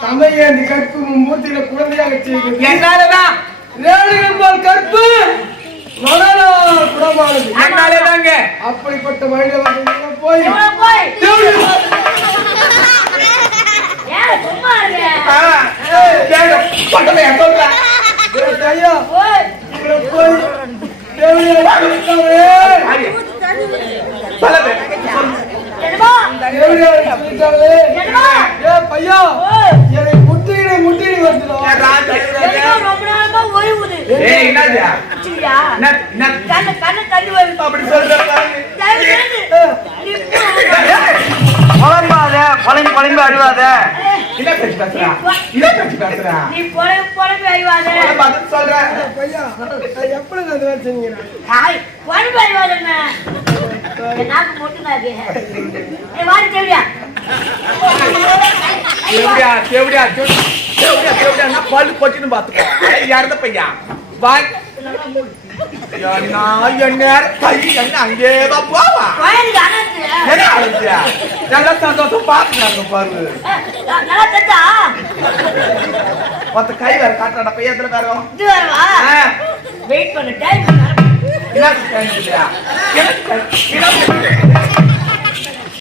தமையை அந்த கற்பு மூர்த்தியில குழந்தையாக செய்கிறது என்னாலதான் ரேணுகள் போல் கற்பு மணலால் குடமானது என்னாலேதாங்க. அப்படிப்பட்ட வழியில வந்து போய் ஐயா போய் பையா என்னை முட்டிடு முட்டிடு வந்துடும் அப்படி சொல்ற பழம்பு பழம்பு அறிவாத என்ன பேச்சு பேசுறா என்ன பேச்சு பேசுறா நீ பொழம்பு அறிவாத பதில் சொல்ற பையா எப்படி அது வேலை செஞ்சீங்க ஹாய் பொழம்பு அறிவாத என்ன நாக்கு மொட்டுனாது வாடி தேவியா தேவடியா தேவடியா தேவடியா தேவடியா நான் பல்லு கொச்சின்னு பாத்துக்கோ யாருந்த பையா வாய் என்ன கை என்ன அங்கேதான் போவா என்ன ஆளுச்சியா நல்லா சந்தோஷம் பாத்துக்காங்க பாரு நல்லா தட்டா மொத்த கை வேற காட்டுறாடா பையத்துல வேற இது வரவா வெயிட் பண்ணு டைம் என்ன டைம் இல்லையா என்ன